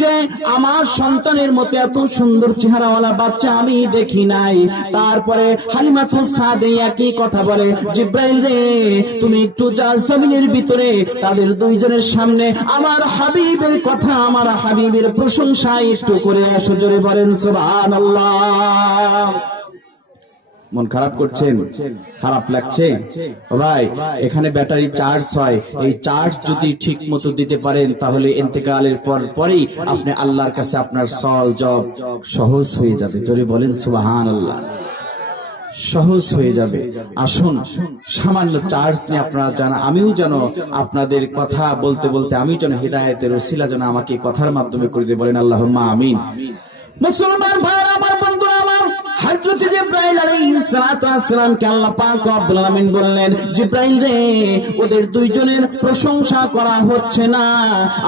যে আমার সন্তানের মতো এত সুন্দর চেহারাওয়ালা বাচ্চা আমি দেখি নাই। তারপরে হালিমাতুস সাদিয়া কি কথা বলে, জিব্রাইল রে তুমি একটু যা জমিনের ভিতরে তাদের দুইজনের সামনে আমার হাবিবের কথা, আমার হাবিবের প্রশংসা একটু করে আসো। জোরে বলেন সুবহানাল্লাহ। মন খারাপ করছেন, খারাপ লাগছে ভাই? এখানে ব্যাটারি চার্জ হয়, এই চার্জ যদি ঠিক মতো দিতে পারেন তাহলে ইন্তেকালের পরেই আপনি আল্লাহর কাছে আপনার সওয়াল জবাব সহজ হয়ে যাবে। জোরে বলেন সুবহানাল্লাহ। সহজ হয়ে যাবে। আসুন সামান্য চার্জ নিয়ে আপনারা জানা, আমিও যেন আপনাদের কথা বলতে বলতে আমি যেন হিদায়াতের ওসিলা যেন আমাকে কথার মাধ্যমে করে দিয়ে বলেন আল্লাহুম্মা আমিন। মুসলমান ভাই আমার, বন্ধুরা আমার, হযরত জিবরাইল আলাইহিস সালাতু ওয়াস সালামকে আল্লাহ পাক রব্বুল আলামিন বললেন, জিবরাইল রে ওদের দুইজনের প্রশংসা করা হচ্ছে না,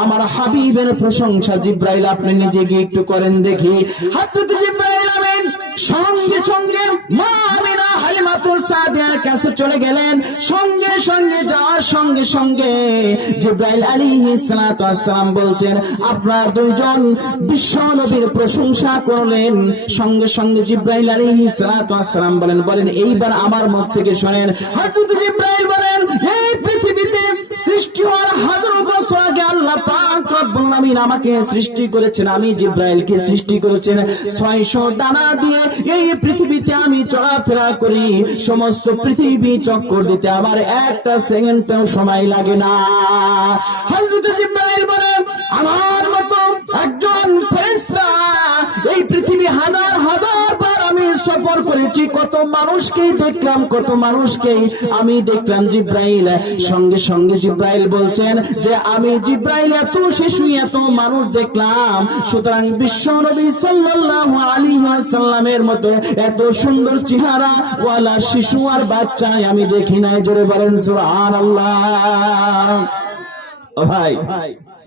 আমার হাবিবের প্রশংসা জিবরাইল আপনি নিজে গিয়ে একটু করেন দেখি। হযরত জিবরাইল আমিন সঙ্গে সঙ্গে মা আমিনা হালিমাতুস সাদিয়ার কাছে চলে গেলেন। সঙ্গে সঙ্গে যাওয়ার সঙ্গে সঙ্গে জিবরাইল আলাইহিস সালাতু ওয়াস সালাম বলছেন, আপনারা দুইজন বিশ্ব নবীর প্রশংসা করলেন। সঙ্গে সঙ্গে জিবরাইল আলাইহিস সালাতু ওয়াস সালাম বলেন এইবার আমার মুখ থেকে শুনেন। হযরত জিবরাইল বলেন, এই পৃথিবীতে সৃষ্টি হওয়ার হাজার বছর আগে আল্লাহ পাক রব্বুল আলামিন আমাকে সৃষ্টি করেছেন, আমি জিবরাইলকে সৃষ্টি করেছেন 600 ডানা দিয়ে। এই পৃথিবীতে আমি চলাফেরা করি, সমস্ত পৃথিবী চক্কর দিতে আমার একটা সেকেন্ডও সময় লাগে না। হযরত জিবরাইল বলেন, আমার মতো একজন ফেরেশতা এই পৃথিবী হাজার হাজার বার আমি সফর করেছি, কত মানুষকেই দেখলাম, কত মানুষকেই আমি দেখলাম। জিবরাইল সঙ্গে সঙ্গে জিবরাইল বলছেন যে আমি জিবরাইল এত শিশু এত মানুষ দেখলাম, সুতরাং বিশ্ব নবী সাল্লাল্লাহু আলাইহি ওয়াসাল্লামের মতো এত সুন্দর চেহারা ওয়ালা শিশু আর বাচ্চা আমি দেখি নাই। জোরে বলেন সুবহানাল্লাহ। ও ভাই,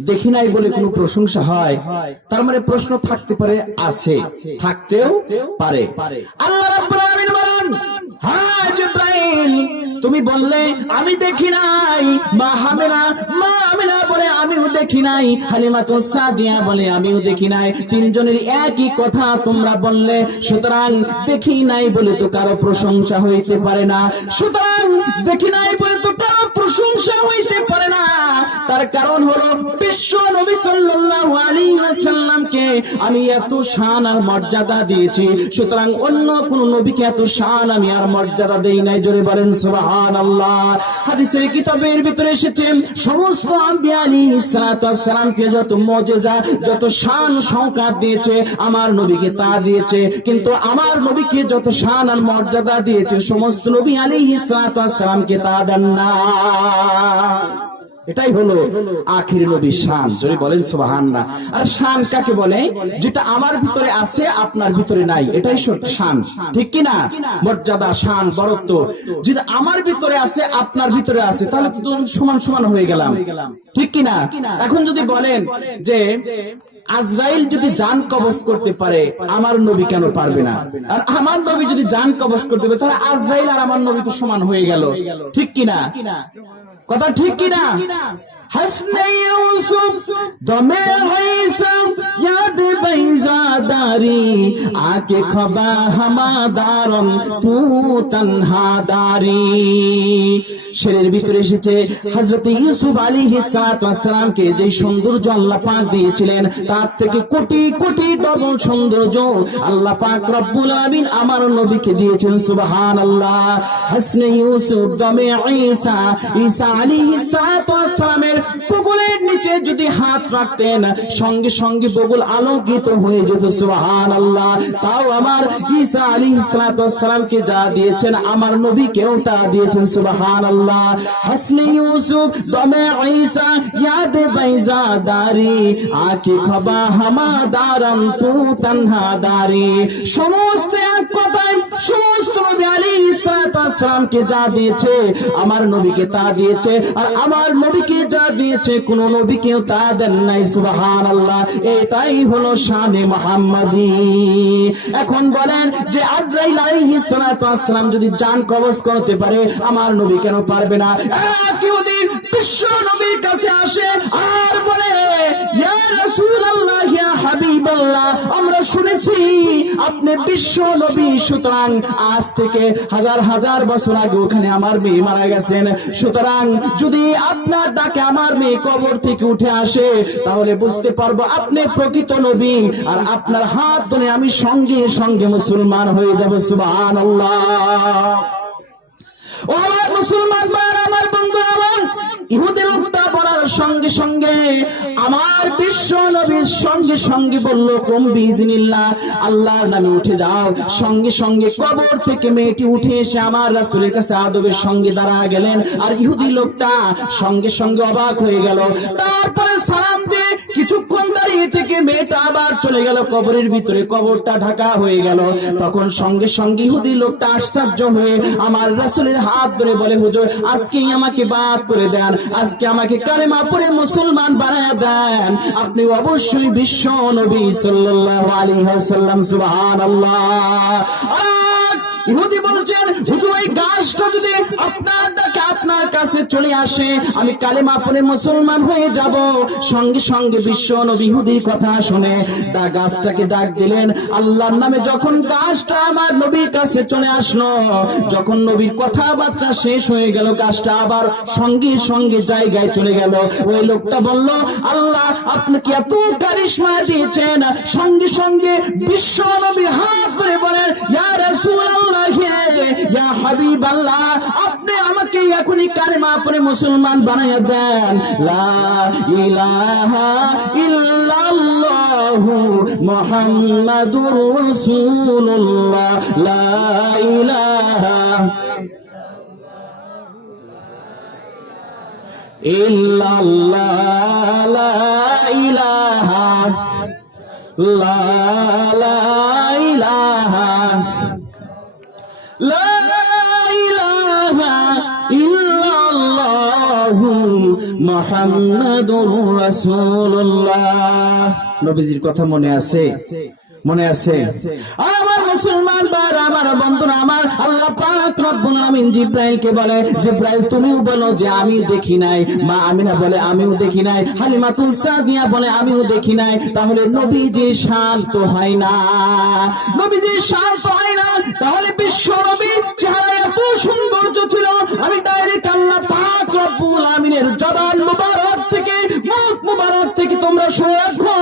দেখি নাই বলে কোনো প্রশংসা হয়? তার মানে প্রশ্ন থাকতে পারে, আছে, থাকতেও পারে। আল্লাহ রাব্বুল আলামিন বলেন, হ্যাঁ জিবরাইল তুমি বললে আমি দেখি নাই, মা আমিনা বলে আমিও দেখি নাই, হালিমাতুস সাদিয়া বলে আমিও দেখি নাই। তিনজনের একই কথা তোমরা বললে, সুতরাং দেখি নাই বলে তো কারো প্রশংসা হইতে পারে না। সুতরাং দেখি নাই বলে তো কারো প্রশংসা হইতে পারে না। তার কারণ হলো বিশ্ব নবী সাল্লাল্লাহু আলাইহি ওয়াসাল্লামকে আমি এত শান আর মর্যাদা দিয়েছি, সুতরাং অন্য কোন নবীকে এত শান আমি আর মর্যাদা দেই নাই। জোরে বলেন সুবহানাল্লাহ। হাদিসের কিতাবের ভিতরে এসেছে সমস্ত আম্বিয়া আলাইহিস সালাতু ওয়াস সালামকে যত মুজিজা যত শান শওকাত দিয়েছে আমার নবীকে তা দিয়েছে, কিন্তু আমার নবীকে যত শান আর মর্যাদা দিয়েছে সমস্ত নবী আলাইহিস সালাতু ওয়াস সালামকে তা দেন না। এটাই হলো আখির নবীর শান। যদি বলেন সুবহানাল্লাহ। আর শান কাকে বলে? যেটা আমার ভিতরে আছে আপনার ভিতরে নাই, এটাই শান, ঠিক কি না? মর্যাদা, শান, বরত্ব যেটা আমার ভিতরে আছে আপনার ভিতরে আছে, তাহলে তো সমান সমান হয়ে গেলাম, ঠিক কি না? এখন যদি বলেন যে আজরাইল যদি জান কবজ করতে পারে আমার নবী কেন পারবে না? আর আমার নবী যদি জান কবজ করতে পারে তাহলে আজরাইল আর আমার নবী তো সমান হয়ে গেল, ঠিক কি না? কথা ঠিক কিনা? হাসনে ইউসুফ দমে ঈসা ইয়াদ বাইজাদারি আকে খবা হামাদারম তু তনহাদারি। শেরের ভিতরে এসেছে হযরত ইউসুফ আলাইহিস সালাতু ওয়াস সালামকে যে সৌন্দর্য আল্লাহ পাক দিয়েছিলেন তার থেকে কোটি কোটি ডবল সৌন্দর্য আল্লাহ পাক রব্বুল আলামিন আমার নবীকে দিয়েছেন। সুবহানাল্লাহ। হাসনে ইউসুফ দমে ঈসা, ঈসা আলাইহিস সালাতু ওয়াস সালামের বগলের নিচে যদি হাত রাখতেন সঙ্গে সঙ্গে বগল আলোকিত হয়ে যেত। সুবহানাল্লাহ। তাও আমার ঈসা আলাইহিস সালাতু ওয়াস সালামকে যা দিয়েছেন আমার নবীকেও তা দিয়েছেন। সুবহানাল্লাহ। হাসনে ইউসুফ দমে ঈসা ইয়াদ বাইজাদারি আকি খবা হামাদারম তু তনহাদারি। সমস্ত এক কথায় সমস্ত নবী আলাইহিস সালাতু ওয়াস সালামকে যা দিয়েছে আমার নবীকে তা দিয়েছে, আর আমার নবীকে যা দিয়েছে কোন নবীকেও তা দেন নাই। সুবহানাল্লাহ। এটাই হলো শানে মুহাম্মাদি। এখন বলেন যে আজরাইল আলাইহিস সালাতু ওয়াস সালাম যদি জান কবজ করতে পারে আমার নবী কেন পারবে না? কেউদিন বিশ্ব নবীর কাছে আসে আর বলে ইয়া রাসূলুল্লাহ রাসূলুল্লাহ আমরা শুনেছি আপনি বিশ্ব নবী, সুতরাং আজ থেকে হাজার হাজার বছর আগে ওখানে আমার মেয়ে মারা গেছেন, সুতরাং যদি আপনার ডাকে আমার মেয়ে কবর থেকে উঠে আসে তাহলে বুঝতে পারবো আপনি প্রকৃত নবী, আর আপনার হাত ধরে আমি সঙ্গে সঙ্গে মুসলমান হয়ে যাব। সুবহানাল্লাহ। ও আমার মুসলমান ভাই, আমার বন্ধু, আমার ইহুদি লোকটা বলার সঙ্গে সঙ্গে আমার বিশ্ব নবীর সঙ্গে সঙ্গে বলল কুম বিইজনিল্লাহ, আল্লাহর নামে উঠে যাও। সঙ্গে সঙ্গে কবর থেকে মেয়েটি উঠে এসে আমার রাসূলের কাছে আদবের সঙ্গে দাঁড়া গেলেন, আর ইহুদি লোকটা সঙ্গে সঙ্গে অবাক হয়ে গেল। তারপরে সালাম দিয়ে কিছুক্ষণ দাঁড়িয়ে থেকে মেয়েটা আবার চলে গেল কবরের ভিতরে, কবরটা ঢাকা হয়ে গেল। তখন সঙ্গে সঙ্গে ইহুদি লোকটা আশ্চর্য হয়ে আমার রাসূলের হাত ধরে বলে, হুজুর আজকেই আমাকে বাদ করে দেন, আজকে আমাকে কালেমা পড়ে মুসলমান বানায় দেন, আপনি অবশ্যই বিশ্ব নবী সাল্লাল্লাহু আলাইহি ওয়াসাল্লাম। সুবহানাল্লাহ। ইহুদি বলছেন, হুজুর ওই গাছটা যদি আপনার ডাকে আপনার কাছে চলে আসে আমি কালেমা পড়ে মুসলমান হয়ে যাব। সঙ্গে সঙ্গে বিশ্ব নবী ইহুদির কথা শুনে গাছটাকে ডাক দিলেন আল্লাহর নামে। যখন গাছটা আমার নবীর কাছে চলে আসলো, যখন নবীর কথাবার্তা শেষ হয়ে গেল, গাছটা আবার সঙ্গে সঙ্গে জায়গায় চলে গেল। ওই লোকটা বলল, আল্লাহ আপনাকে এত কারিশমা দিয়েছেন। সঙ্গে সঙ্গে বিশ্ব নবী হাত ধরে বলেন, ইয়া রাসূলুল্লাহ, ইয়া হাবিবাল্লাহ, আপনি আমাকে এখনই কালেমা পড়ে মুসলমান বানায়া দেন। লা ইলাহা ইল্লাল্লাহু মুহাম্মাদুর রাসূলুল্লাহ, লা ইলাহা ইল্লাল্লাহ, লা ইলাহা, লা ইলাহা, লা ইলাহা ইল্লাল্লাহু মুহাম্মাদুর রাসূলুল্লাহ। নবীজির কথা মনে আছে? মনে আছে? আমার মুসলমান ভাইরা, আমার বন্ধুরা, আমার আল্লাহ পাক রব্বুল আলামিন জিব্রাইলকে বলে, জিব্রাইল তুমিও বলো যে আমি দেখি নাই। মা আমিনা বলে আমিও দেখি নাই। হালিমাতুস সাদিয়া বলে আমিও দেখি নাই। তাহলে নবীজি শান্ত হয় না, নবীজি শান্ত হয় না। তাহলে বিশ্ব নবী চেহারা এত সৌন্দর্য ছিল, আমি ডাইরেক্ট আল্লাহ পাক রব্বুল আলামিনের জবান মুবারক থেকে, মুখ মুবারক থেকে তোমরা শুনে রাখো,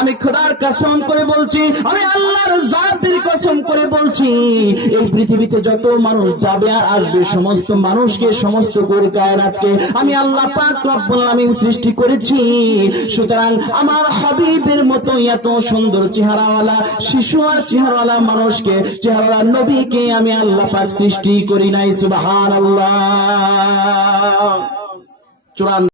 আমি খোদার কসম করে বলছি, আমি আল্লাহর জাতের কসম করে বলছি, এই পৃথিবীতে যত মানুষ যাবে আর আসবে, সমস্ত মানুষকে, সমস্ত গৌর কায়নাতকে আমি আল্লাহ পাক রব্বুল আলামিন সৃষ্টি করেছি। সুতরাং আমার হাবিবের মতো এত সুন্দর চেহারাওয়ালা শিশু আর চেহারাওয়ালা মানুষকে, চেহারাওয়ালা নবীকে আমি আল্লাহ পাক সৃষ্টি করি নাই। সুবহানাল্লাহ। চূড়ান্ত